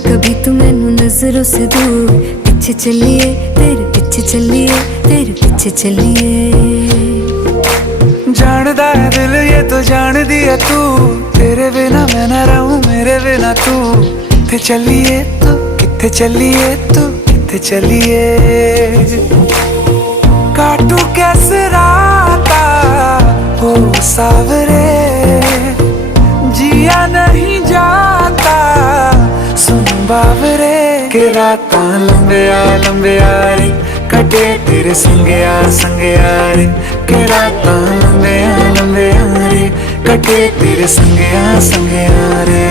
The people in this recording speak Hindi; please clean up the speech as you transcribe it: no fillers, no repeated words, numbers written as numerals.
कभी तू मैनू नजरों से दूर, पीछे चलिए तेरे पीछे चलिए तेरे पीछे चलिए। जानदा है दिल ये तो जान दिया तू, तेरे बिना मैं ना रहूं मेरे बिना तू। किथे चलिए तू किथे चलिए तू किथे चलिए। काटू कैसे राता हो सावरे, जिया नहीं जाता सुन बावरे। के रातां लंबिया लंबिया रे कटे तेरे संगया संगया रे। के रातां लंबिया लंबिया रे कटे तेरे संगया संगया रे।